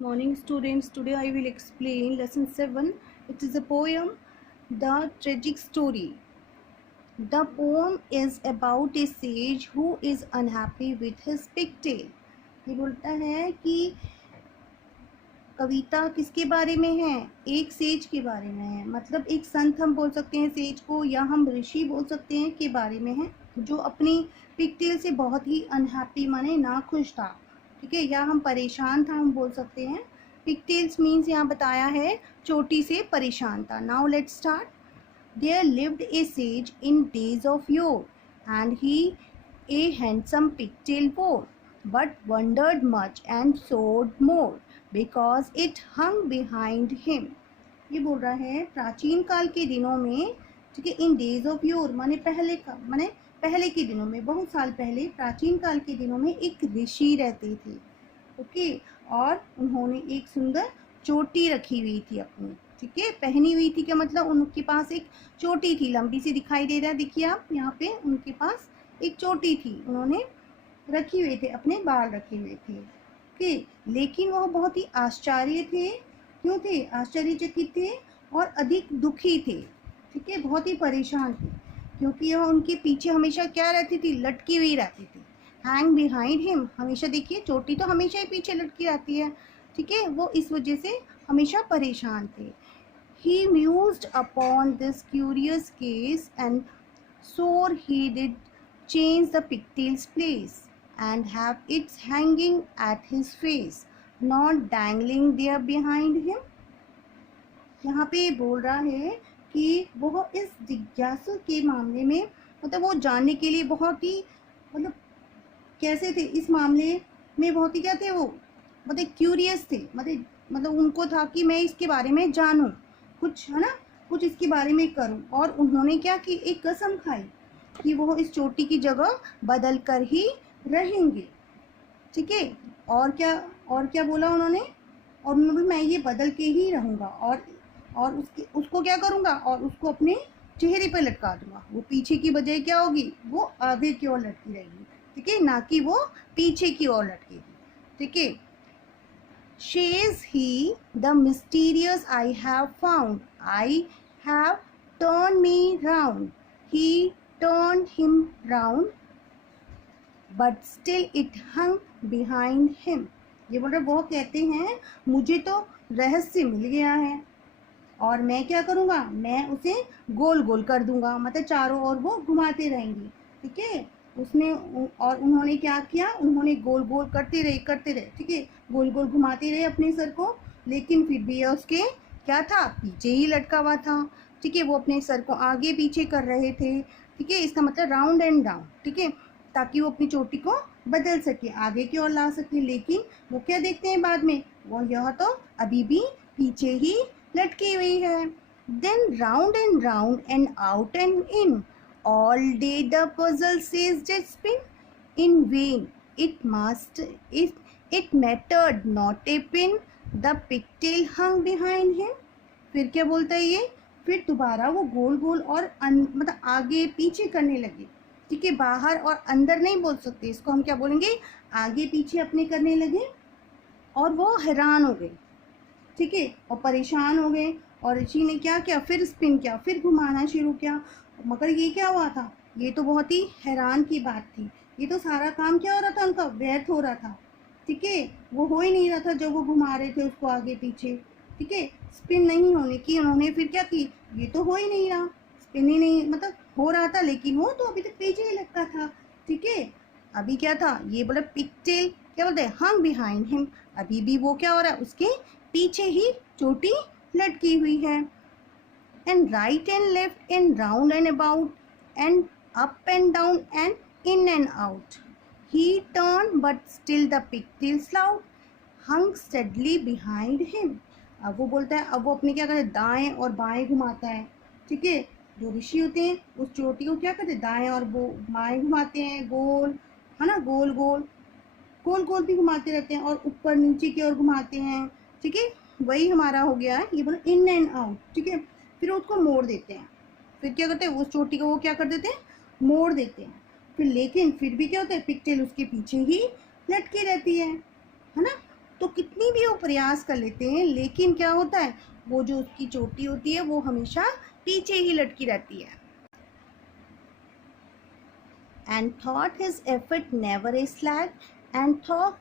Morning students, today I will explain lesson 7. It is a poem, The Tragic Story. The poem is about a sage who is unhappy with his pigtail. ये बोलता है कि कविता किसके बारे में है? एक सेज के बारे में है। मतलब एक संत हम बोल सकते हैं सेज को, या हम ऋषि बोल सकते हैं के बारे में है, जो अपनी पिगटेल से बहुत ही अनहैप्पी माने नाखुश था। ठीक है, या हम परेशान था हम बोल सकते हैं। पिगटेल्स मीन्स यहाँ बताया है चोटी से परेशान था। Now let's start. There lived a sage in days of yore, and he a handsome pigtail wore, but wondered much and soared more because it hung behind him. ये बोल रहा है प्राचीन काल के दिनों में, ठीक है, इन डेज ऑफ योर माने पहले का, माने पहले के दिनों में, बहुत साल पहले प्राचीन काल के दिनों में एक ऋषि रहते थे। ओके, और उन्होंने एक सुंदर चोटी रखी हुई थी अपनी, ठीक है, पहनी हुई थी। क्या मतलब? उनके पास एक चोटी थी, लंबी सी दिखाई दे रहा है, देखिए आप यहाँ पे, उनके पास एक चोटी थी, उन्होंने रखी हुए थे, अपने बाल रखे हुए थे। ओके, लेकिन वह बहुत ही आश्चर्य थे। क्यों थे? आश्चर्यचकित थे और अधिक दुखी थे। ठीक है, बहुत ही परेशान थे, क्योंकि यह उनके पीछे हमेशा क्या रहती थी? लटकी हुई रहती थी। हैंग बिहाइंड हिम, हमेशा देखिए चोटी तो हमेशा ही पीछे लटकी रहती है। ठीक है, वो इस वजह से हमेशा परेशान थे। He mused upon this curious case, and sore he did change the pigtail's place, and have its hanging at his face, not dangling there behind him. यहाँ पे बोल रहा है कि वो इस जिज्ञासु के मामले में, मतलब वो जानने के लिए बहुत ही, मतलब कैसे थे इस मामले में, बहुत ही क्या थे वो, मतलब क्यूरियस थे। मतलब उनको था कि मैं इसके बारे में जानूं कुछ, है ना, कुछ इसके बारे में करूं। और उन्होंने क्या की? एक कसम खाई कि वो इस चोटी की जगह बदल कर ही रहेंगे। ठीक है, और क्या बोला उन्होंने? और उन्होंने, मैं ये बदल के ही रहूँगा, और उसको क्या करूँगा? और उसको अपने चेहरे पर लटका दूंगा। वो पीछे की बजाय क्या होगी? वो आगे की ओर लटकी रहेगी। ठीक है, ना कि वो पीछे की ओर लटकेगी। ठीक है, says he, the mysterious I have found, I have turned me round. He turned him round, but still it hung behind him. ये बोल रहे, वो कहते हैं मुझे तो रहस्य मिल गया है, और मैं क्या करूँगा? मैं उसे गोल गोल कर दूंगा, मतलब चारों ओर वो घुमाते रहेंगे। ठीक है, उसने और उन्होंने क्या किया? उन्होंने गोल गोल करते रहे। ठीक है, गोल गोल घुमाते रहे अपने सर को, लेकिन फिर भी यह उसके क्या था? पीछे ही लटका हुआ था। ठीक है, वो अपने सर को आगे पीछे कर रहे थे। ठीक है, इसका मतलब राउंड एंड डाउन। ठीक है, ताकि वो अपनी चोटी को बदल सके, आगे की ओर ला सके। लेकिन वो क्या देखते हैं बाद में? वो यह तो अभी भी पीछे ही लटकी हुई है। Then round and out and in, all day the puzzle says did spin, in vain it mattered not a pin, the pigtail hung behind him. फिर क्या बोलता है ये? फिर दोबारा वो गोल गोल और मतलब आगे पीछे करने लगे। ठीक है, बाहर और अंदर नहीं बोल सकते, इसको हम क्या बोलेंगे? आगे पीछे अपने करने लगे, और वो हैरान हो गए। ठीक है, और परेशान हो गए, और ऋषि ने क्या किया? फिर स्पिन किया, फिर घुमाना शुरू किया। मगर ये क्या हुआ था? ये तो बहुत ही हैरान की बात थी। ये तो सारा काम क्या हो रहा था? उनका व्यर्थ हो रहा था। ठीक है, वो हो ही नहीं रहा था जब वो घुमा रहे थे उसको आगे पीछे। ठीक है, स्पिन नहीं होने की उन्होंने फिर क्या की? ये तो हो ही नहीं रहा, स्पिन ही नहीं, मतलब हो रहा था लेकिन वो तो अभी तक पीछे ही लगता था। ठीक है, अभी क्या था? ये बोला पिगटेल, क्या बोलते हैं? हंग बिहाइंड हिम, अभी भी वो क्या हो रहा है? उसके पीछे ही चोटी लटकी हुई है। And right and left and round and about and up and down and in and out, he turn but still the pigtail stout hung steadily behind him. अब वो बोलता है, अब वो अपने क्या करते हैं? दाएं और बाएं घुमाता है। ठीक है, जो ऋषि होते हैं उस चोटी को क्या करते हैं? दाएं और बाएं घुमाते हैं, गोल, है ना, गोल गोल गोल गोल भी घुमाते रहते हैं, और ऊपर नीचे की ओर घुमाते हैं। ठीक है, वही हमारा हो गया है, ये बोला इन एंड आउट। ठीक है, फिर उसको मोड़ देते हैं। फिर क्या करते हैं? उस चोटी को वो क्या कर देते हैं? मोड़ देते हैं। फिर लेकिन फिर भी क्या होता है? पिगटेल उसके पीछे ही लटकी रहती है ना। तो कितनी भी वो प्रयास कर लेते हैं, लेकिन क्या होता है, वो जो उसकी चोटी होती है वो हमेशा पीछे ही लटकी रहती है। And thought his effort never slacked, and thought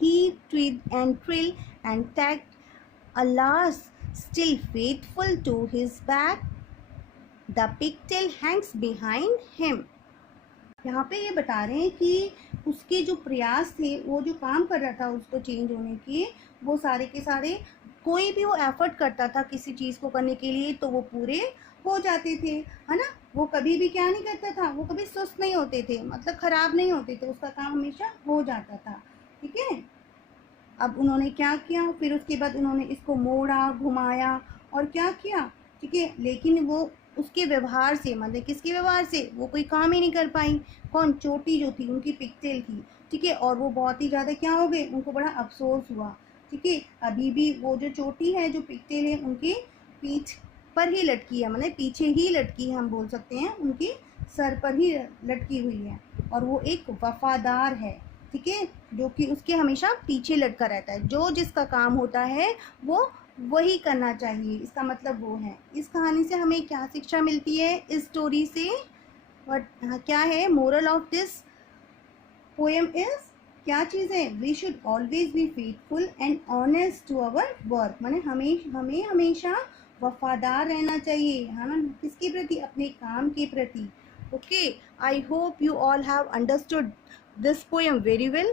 he trill and tagged, alas, still faithful to his back, the pigtail hangs behind him। यहाँ पे ये बता रहे हैं कि उसके जो प्रयास थे, वो जो काम कर रहा था उसको चेंज होने के, वो सारे के सारे, कोई भी वो एफर्ट करता था किसी चीज़ को करने के लिए तो वो पूरे हो जाते थे, है ना। वो कभी भी क्या नहीं करता था, वो कभी सुस्त नहीं होते थे, मतलब ख़राब नहीं होते थे, उसका काम हमेशा हो जाता था। ठीक है। अब उन्होंने क्या किया, फिर उसके बाद उन्होंने इसको मोड़ा, घुमाया और क्या किया, ठीक है, लेकिन वो उसके व्यवहार से, मतलब किसके व्यवहार से, वो कोई काम ही नहीं कर पाई। कौन, चोटी जो थी, उनकी पिगटेल थी, ठीक है, और वो बहुत ही ज़्यादा क्या हो गए, उनको बड़ा अफसोस हुआ। ठीक है, अभी भी वो जो चोटी है, जो पिगटेल है, उनकी पीठ पर ही लटकी है, मतलब पीछे ही लटकी है, हम बोल सकते हैं उनकी सर पर ही लटकी हुई है, और वो एक वफादार है, ठीक है, जो कि उसके हमेशा पीछे लटका रहता है, जो जिसका काम होता है वो वही करना चाहिए, इसका मतलब वो है। इस कहानी से हमें क्या शिक्षा मिलती है, इस स्टोरी से क्या है, moral of this poem is, क्या चीज़ है, we should always be faithful and honest to our work, माने हमें हमेशा वफादार रहना चाहिए, है ना, किसके प्रति, अपने काम के प्रति। Okay, I hope you all have understood this poem very well.